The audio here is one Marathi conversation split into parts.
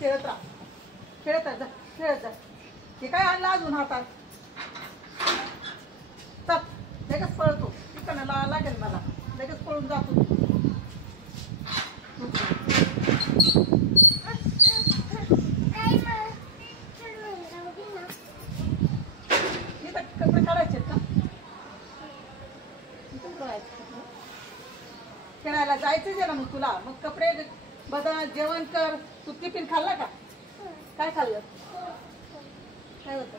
खेळत राहा खेळत जा खेळत जा. हे काय आणलं अजून हातात? चल लगेच पळतो तिकडनं लागेल मला लगेच पळून जातो. कपडे काढायचे का? खेळायला जायचंच आहे ना मग तुला. मग कपडे बदल जेवण कर. तू टिफिन खाल्ला का? काय खाल्लं? काय होतं?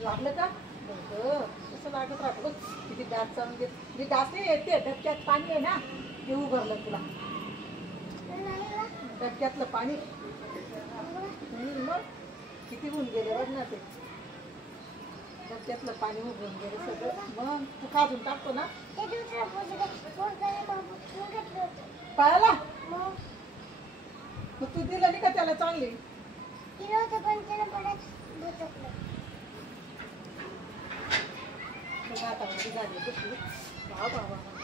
लागलं का? कसं लागत राहतं बघ. किती डास चालून घेत. मी डासे येते डबक्यात पाणी आहे ना ते उभरलं तुला. डबक्यातलं पाणी मग किती होऊन गेले बघ ना ते. डबक्यातलं पाणी उभरून गेलं सगळं. मग तू खाजून टाकतो ना पायाला. मग तू दिलं नाही का त्याला चांगली? आता झाली बाबा.